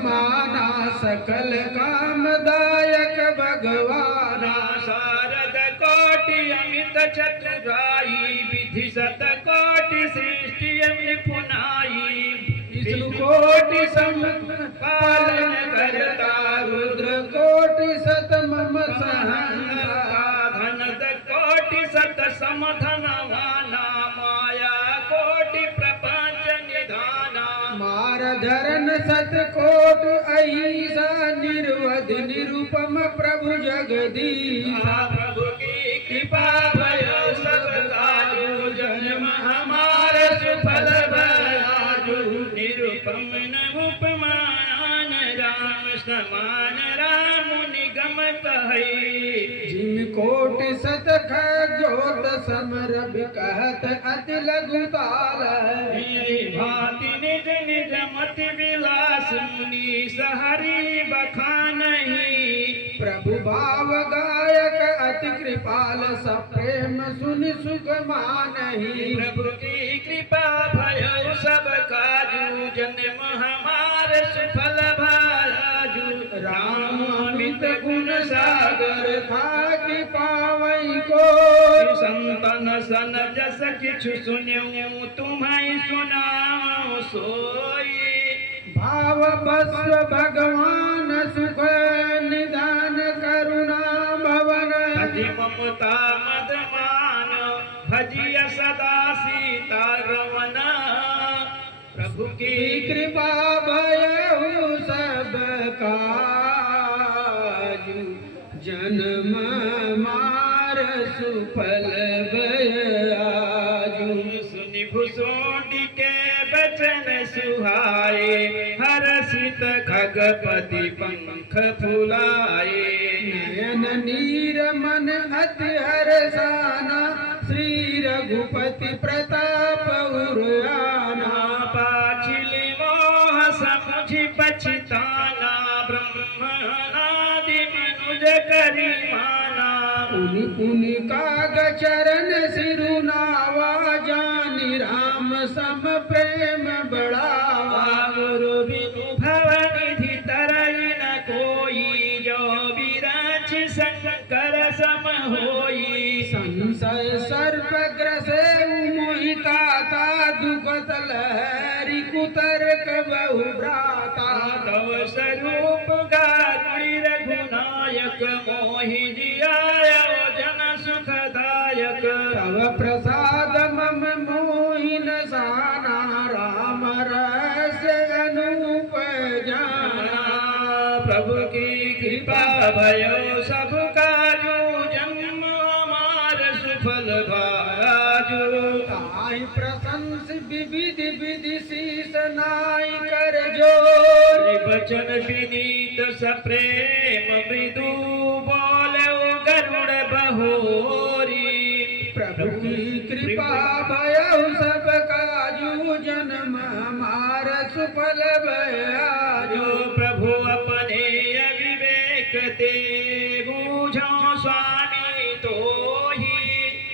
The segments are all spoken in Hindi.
समाना सकल कामदायक भगवाना। शारद कोटि अमित चतुराई विधि सत कोटि सृष्टि पुनाई। विष्णु कोटि सम पालन करता रुद्र कोटि सत मम सहंता। धनद कोटि सत समधनवाना माया कोटि प्रपंच निधाना। मार धरन सत कोट ऐसा निर्वध निरुपम प्रभु जगदीशा। प्रभु की कृपा भयो सब काजू जन्म हमार सुफल भयाजू। निरुपम न उपमान राम समान राम निगम कहई। जिन कोटि सत खगोत समर कहत अति लघु ताल। भांति निज निज मति विलास मुनि सहरी बखानहि। प्रभु भाव गायक अति कृपाल सप्रेम सुनि सुख मानहि। प्रभु की कृपा भयो सब काजू जन्म हमार सुफल भाजू। राम अमित गुण सागर था कि पावई को। संतन सन जस किछु सुन्यऊ तुम्हें सुनाओ सोई। भाव बस्व भगवान सुख निदान करुणा भवन। भजि ममता मदमान भजिय सदा सीता रमन। प्रभु की कृपा भयउ सब काजू जन्म मार सुफल भयाजू। सुनि भुसोंडी के बचन सुहाए हर्षित खगपति पंख फुलाए। नयन नीर मन अति हरसाना श्री रघुपति प्रताप उराना। पाछिल मोह समुझि पछताना ब्रह्मनादि मनुज करि माना। उनि उनि काग चरण सिरुनावा जानि राम सम प्रेम बढ़ावा। गुरु बिनु भवनिधि तरई न कोई जो विराज शंकर सम होई। संशय सर्प ग्रसे मोहिताता दुखत लहरि कुतर्क बहु भ्राता। तव स्वरूप गारुड़ि रघुनायक मोहि जियायो जन सुखदायक। तव प्रसाद मम मोहि न साना राम रस अनूप जाना। प्रभु की कृपा भयो सब काजू जन्म हमार सुफल भाजू। ताहि प्रशंस विविधि विधि शीस नाई कर जोर। वचन विनीत सप्रेम मृदु बोले गरुड़ बहोरी। प्रभु की कृपा भयउ सब काजू जन्म हमार सुफल भयाजू। प्रभु अपने अविवेक ते बूझो स्वामी तोहि।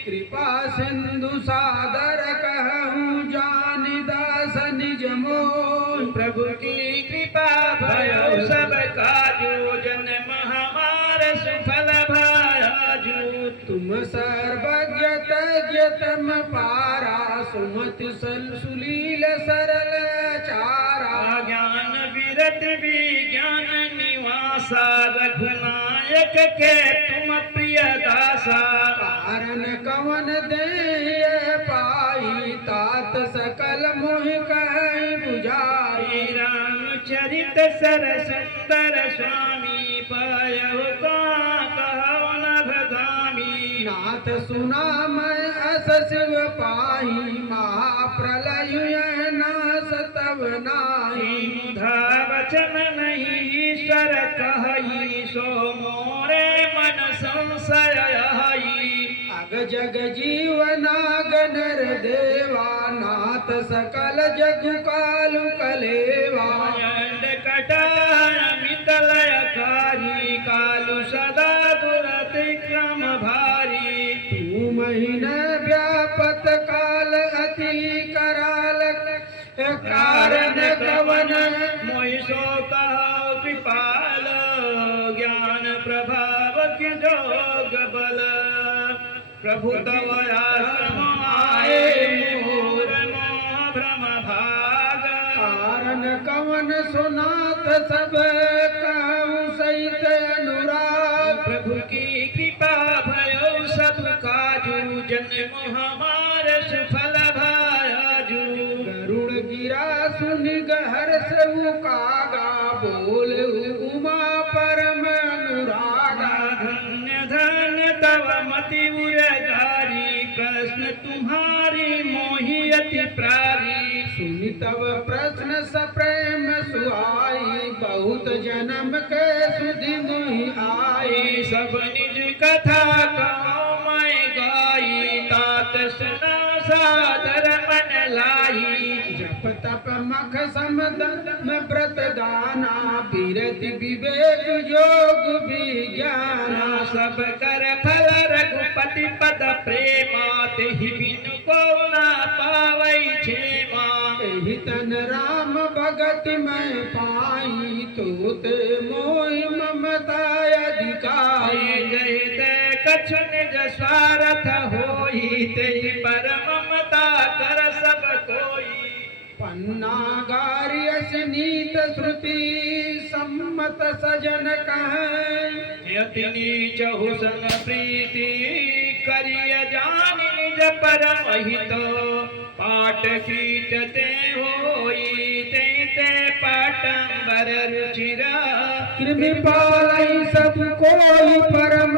कृपा सिंधु सादर कहूँ जानि दास निज मोहि। प्रभु की कृपा भयो सब काजू जन्म हमार सुफल भाजू। तुम सर्वज्ञ तज्ञ तम पारा सुमति सुलील सरल चारा। ज्ञान विरत विज्ञान निवासा रघुनायक के तुम प्रिय दासा। कारण कवन दे पाई तात सकल मोहि कहि बुझाई। रामचरित सर सुंदर स्वामी पायउ कहो नभगामी। नाथ सुना मैं अस शिव पाही महाप्रलय नाश तब नाही। मुधा वचन नहीं ईश्वर कहई सो मोरे मन संशय हई। अग जग जीवनाग नर देवा नाथ सकल जग कालु कलेवा। अंड कटार मितलयकारी कालु सदा दुरतिक्रम भारी। तू महीन व्यापत काल अति कराल कारण कवन मोहि सो कहो कृपाल, ज्ञान प्रभाव के जोग बल। प्रभु तव आश्रम आए, मोर मोह भ्रम भाग। कारण कवन सुनात सब कहूँ सहित अनुराग। प्रभु की कृपा भयो सब काजू, जन्म हमार सुफल भायाजू। गरुड़ गिरा सुनि गहर्ष कागा, बोले उमा परम अनुरागा। धन्य धन्य तव मति उरगारी, प्रश्न तुम्हारी मोहि अति प्रारी। सुनि तब प्रश्न सप्रेम सुहाई, बहुत जन्म के सुधि मोहि आई। सब निज कथा कहो मैं गाई, तात सुना सादर मन लाई। जप तप मख समदम व्रत दाना, विरति विवेक योग विज्ञाना। सब कर फल रघुपति पद प्रेमा, तेहि बिनु को ना पावै क्षेमा। एहि तन राम भगति मैं पाई, तो ते मोहि ममता अधिकाई। जय जय कछु निज स्वार्थ होई, तेहि पर ममता कर सब कोई। पन्ना गारियस नीत श्रुति, सम्मत सजन कहें। यति नीच हुसन प्रीति, करिय जानि निज परम हित। पाठ कीटते होई, ते पाटंबर रुचिरा। कृमि पालई सब कोई परम,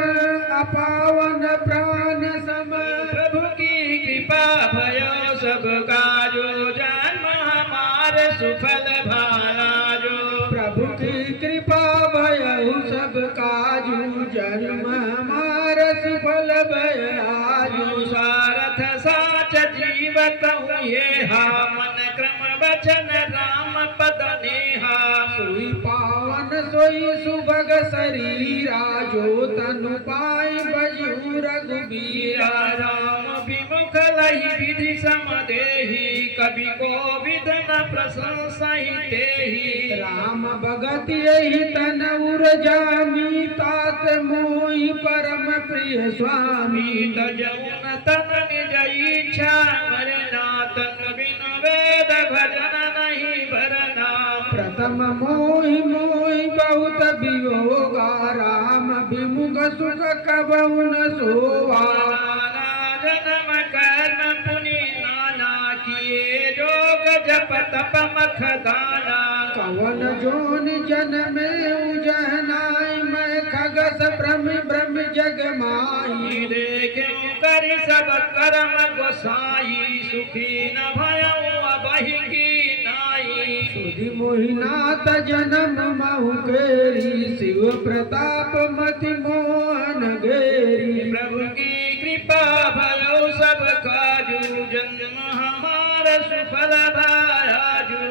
अपावन प्राण सम। प्रभु की कृपा भयो सब काजो, जन्म हमार सुफल भायाजो। प्रभु की कृपा भयउ सब काजू, जन्म हमार सुफल भयाजू। सारथ साच जीव कहूँ ये हा, मन क्रम वचन राम पद नेहा। सोई पावन सोई सुभग शरीरा, जो तनु पाई बजू रघुबीरा। राम विमुख लही विधि समदेही, कवि को विध न प्रशंसहि तेहि। राम भगत यही तन उर जामी, तात मोहि परम प्रिय स्वामी। तजौन तन निज इच्छा मरना, तन बिनु वेद भजन नहीं भरना। प्रथम मोहि मोहि बहुत वियोगा, राम विमुख सुख कबहु न सोवा। नाना जन्म कर्म पुनि नाना, किए जोग जप तप मख दाना। कवन जोन जन्मे उजहनाई, मैं खगस भ्रम भ्रम जग माई। देखें करि सब कर्म गोसाई, सुखी न भयउ अबहि की नाई। सुधि मोहिनाथ जन्म महु केरी, शिव प्रताप मति मोहन घेरी। प्रभु की कृपा भयो सब काजू, जन्म हमार सुफल भायाजू।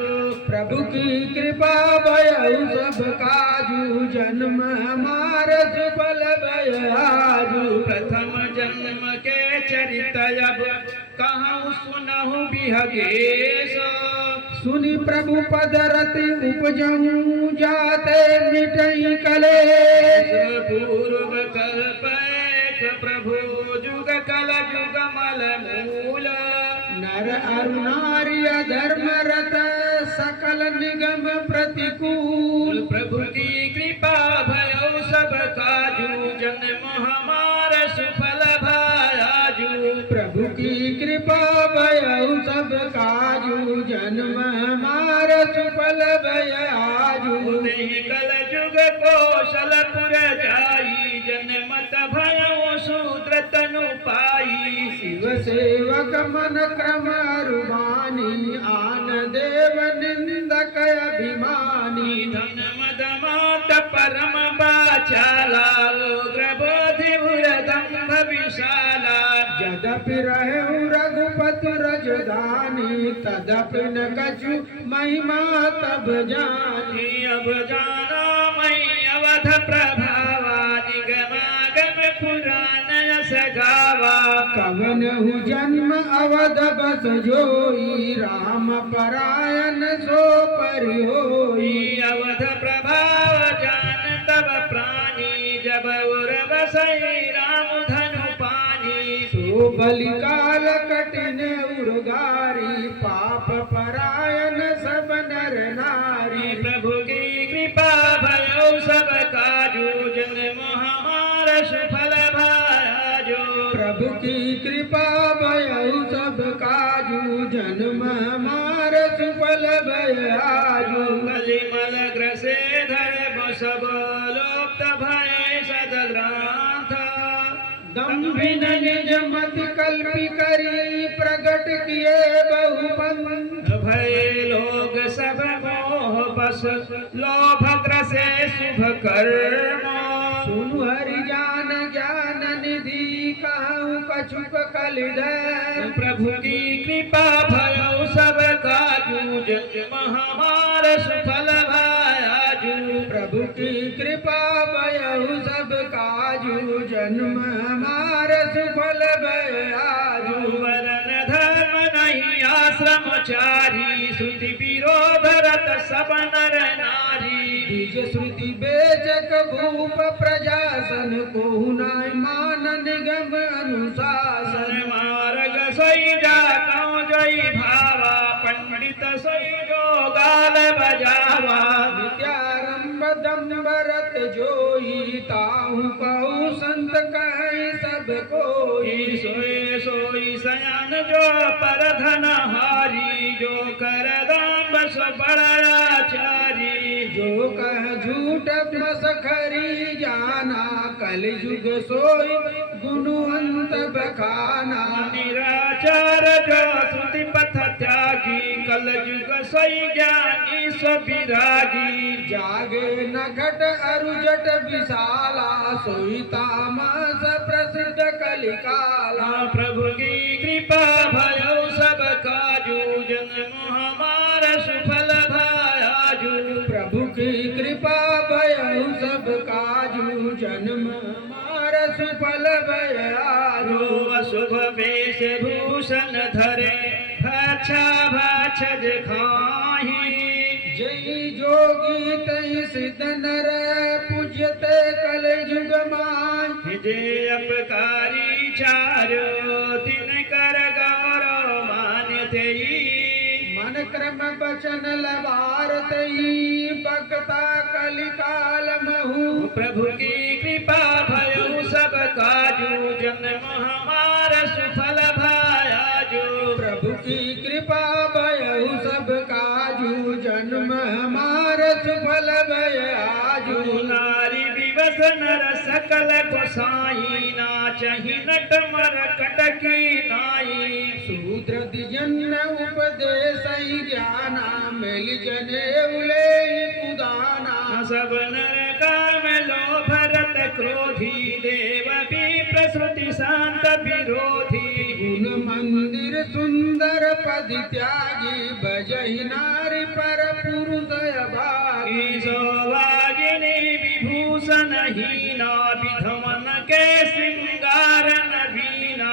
प्रभु की कृपा भयउ सब काजू, जन्म हमार सुफल भयाजू। प्रथम जन्म के चरित अब कहूँ सुनहु बिहगेश। सुनि प्रभु पद रति उपजऊं, जाते मिटई कलेश। पूर्व कल्प प्रभु जुग कल जुग मल मूल। नर अरु नारी धर्म रत, सकल निगम प्रतिकूल। प्रभु की कृपा भयो सब काजू, जन्म हमार सुफल भायाजू। प्रभु की कृपा भयउ सब काजू, जन्म हमार सुफल भयाजू। नहीं कल जुग कौशलपुर जाई, जन्मत भयो शूद्र तनु पाई। शिव सेवक मन क्रम अरुबानी, आन देव निंदक अभिमानी। धन मद मात परम बाचाला, उग्रबोधि उरदम्भ विशाला। यद्यपि रहु रघुपति रजधानी, तदपि न कछु महिमा तब जानी। अब जाना मैं अवध प्रभावा, निगमागम पुराण यश गावा। पवन हु जन्म अवध बस जोई राम परायण सो परि होई अवध प्रभाव जान तब प्राणी जब उर बसई राम धनु पानी सो बलिकाल कठिन उर्गारी पाप परायण सब नर नारी प्रभु की कृपा भयो सब काजू जन्म हमारा सुफल भाजो प्रभु की कृपा भयउ सब काजू जन्म हमार सुफल भयाजू कलिमल ग्रसे धर्म सब लोप्त भय सदग्रांथ दम्भिन निज मत कल्पि करी प्रगट किए बहुपंथ भय लोग सब मोह बस लोभ ग्रसे शुभ कर्म सुनु हरि जान ज्ञान निधि कहूँ कछुक कलिधर प्रभु की कृपा भयो सब काजू जन्म हमार सुफल भायाजू प्रभु की कृपा भयउ सब काजू जन्म हमार सुफल भयाजू वरण धर्म नहीं आश्रम चारी श्रुति विरोध रत सब नर नारी बीज श्रुति बेचक भूप प्रजासन को नाय मान निगम अनुशासन मार्ग सई जाता जय भावा पंडित सई जो गाल बजावा विद्यारंभ दम्बरत जोई ताहु कहु संत कहे सब कोई सोई सोई सयान जो पर धन हारी जो कर दाम बस बड़ाचारी जो कह झूठ मसखरी जाना कल युग सोई गुणवंत बखाना निराचार जो श्रुति पथ त्यागी कल युग सई ज्ञानी सविरागी जागे न घट अरुजट विशाला सोई तामस प्रसिद्ध कलिकाला प्रभु की कृपा भयो सब काजू जन्म हमारा सुफल भायाजू प्रभु की कृपा भयउ सब काजू जन्म हमार सुफल भयाजू अशुभ वेश भूषण धरे भक्षा भक्षज खाही जय जोगी तहि सिद्ध नर पूज्यते कल युग माय जे अपकारी चारो तिन कर गौरव मान्यते मन क्रम बचन लबार तई बकता कलिकाल महु प्रभु की कृपा भयो सब काजू जन्म हमारा सुफल भायाजू प्रभु की कृपा भयउ सब काजू जन्म हमार सुफल भयाजू नारी विवश नर सकल गोसाई नाचहि नट मर कटकी नाई शूद्र दिजन उपदेश ज्ञाना मिल जने उले कुदाना सब नर काम लोभ रत क्रोधी देव भी प्रसृति शांत विरोधी गुण मंदिर सुंदर पद त्यागी भजहि नारी पर पुरुष भागी सौभागिनी विभूषण हीना विधवन के श्रृंगार नवीना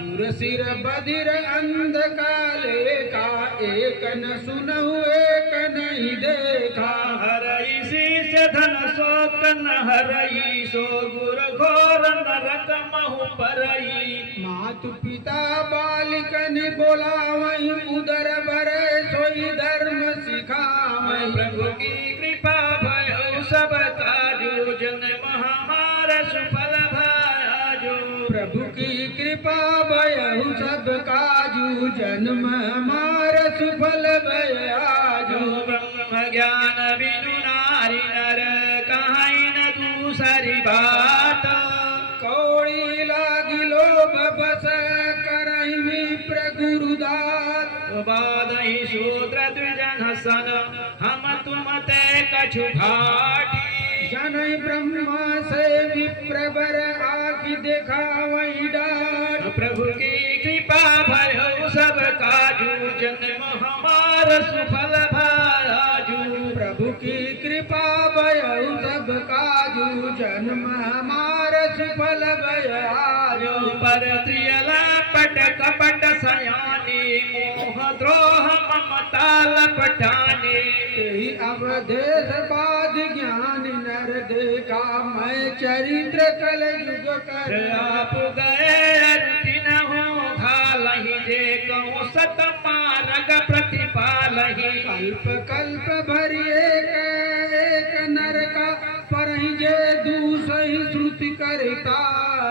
दूर सिर बधिर अंध काले का एक न सुनहु एक नहीं देखा हरई शीश धन शोक न हरई सो गुर घोर नरक महु परई मातु पिता बालिकन बोलावहि उदर भरे सोई धर्म सिखावहि प्रभु की कृपा भयो सब काजू जन्म हमारा सुफल भायाजू प्रभु की कृपा भयउ सब काजू जन्म हमार सुफल भयाजू ब्रह्म ज्ञान बिनु नारी नर कहीं न दूसरी बात कौड़ी लागिलो बस करहि विप्र गुरुदात बादहि शूद्र द्विजन सन हम तुम ते कछु घाटी जनहि ब्रह्मा से विप्र बर आखि देखावहि डाट प्रभु की कृपा भयो सब काजू जन्म हमार सुफल भायाजू प्रभु की कृपा भयउ सब काजू जन्म हमार सुफल भय आजो पर त्रियला पट कपट सयानी मोह द्रोह ममता लपटाने ही अवधेश बाद ज्ञान नर देखा मैं चरित्र कल युग कर आप गए अरुति न हो घालहि जे कहूँ सत मार्ग प्रतिपालहि कल्प कल्प भरी एक नर का पर जे दूसरी श्रुति करता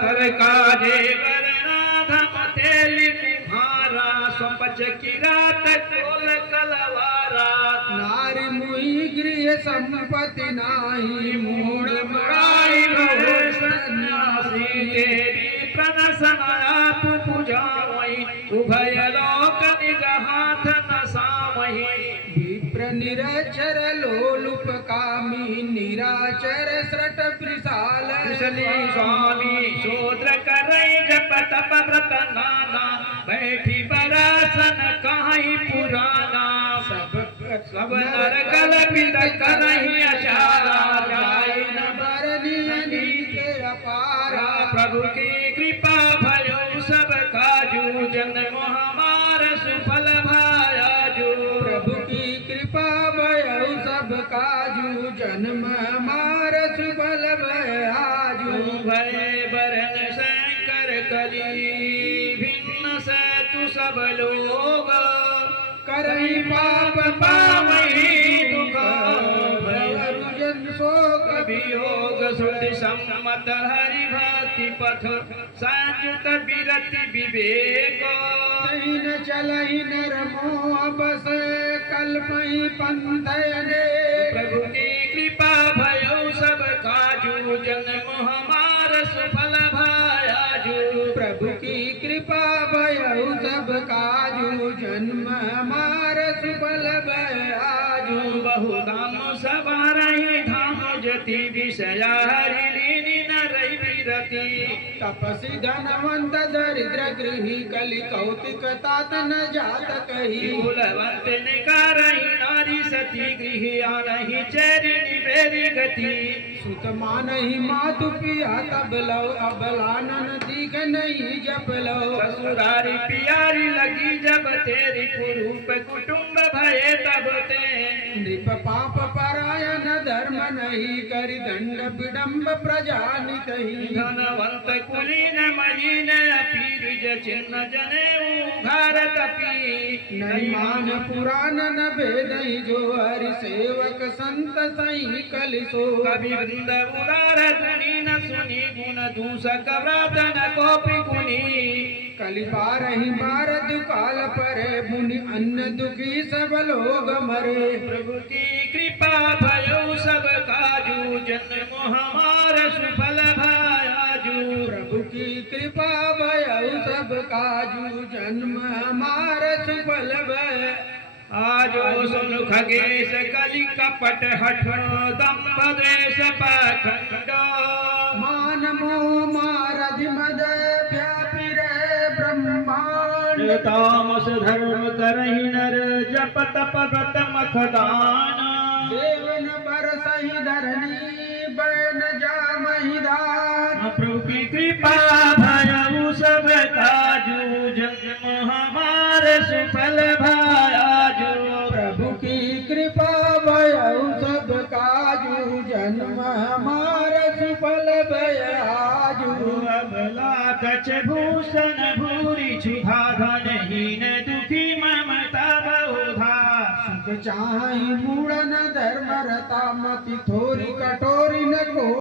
पर काजे वरनाधम तेली कुम्हारा स्वपच किरात कोल कलवारा नारी मुहि गृह संपत्ति नाही मूढ़ मुरारी मुरारी भव सन्यासी तेरी प्रदर्शन आप पूजावई उभय लोक निज हाथ न सामहि विप्र निरक्षर लोलुप कामी निराचर सृट त्रिशाल कुशली स्वामी शूद्र करई जप तप व्रत नाना बैठी बरासन कहीं पुराना सब नर कल्पित करही अचारा जाय न बरनी नीते अपारा प्रभु की कृपा भयो सब काजू जन्म हमार सुफल भायाजू प्रभु की कृपा भयो सब काजू जन्म हमार सुफल भयाजू भय बरन शंकर कली भिन्न से तु सब लोग करई पाप पावई दुख भवरुजन शोक वियोग श्रुति सम्मत हरि भक्ति पथ संयुत विरति विवेक न चलहि नर मोह बस कल्पहि पंथयने प्रभु की कृपा भयो सब काजू जन्म हमार सुफल भायाजू प्रभु की कृपा भयो सब काजू जन्म हमार सुफल भयाजू बहु धाम सवारहि धाम जति विषया हरि लीनी न रही विरति तपसी धनवंत दरिद्र गृही कलि कौतिक तात न जात कही कुलवंत निकारहि नारी सती गृह आनहि चेरी निबेरी गति सुत मानहि मातु पिया तब लव अबलानन दीख नहीं जप लव ससुरारी प्यारी लगी जब तेरी कुरूप कुटुंब भये तब ते नृप पाप परायण धर्म नहीं करि दंड विडम्ब प्रजा निकहि धनवंत कुलीन मलिन अपीरिज चिन्ह जने भारत पी नहीं मान पुराण न भेदहि जो हरि सेवक संत सही कलिसो कवि वृंद उदार गुणी न सुनी गुण दूषक व्रत न कोपि गुणी कलि बारहि बार दुकाल परे मुनि अन्न दुखी सब लोग मरे प्रभु की कृपा भयो सब काजू जन्म हमार सुफल भायाजू प्रभु की कृपा भयो सब काजू जन्म हमार सुफल भय आजो सुन खगेश कलि कपट हठ दम्भ द्वेष पाखंड मान मोह मारधि मद व्यापी रहे ब्रह्मांड तामस धर्म करहि नर जप तप व्रत मखदान देवन बरसहि धरनी बैन जामहि दान प्रभु की कृपा भयउ सब काजू जन्म हमार सुफल भायाजू प्रभु की कृपा भयो सब काजू जन्म हमार सुफल भयाजू अबला कच भूषण भूरि क्षुधा धनहीन दुखी ममता बहुधा सुख चाहि मूढ़न धर्म रता मति थोरी कठोर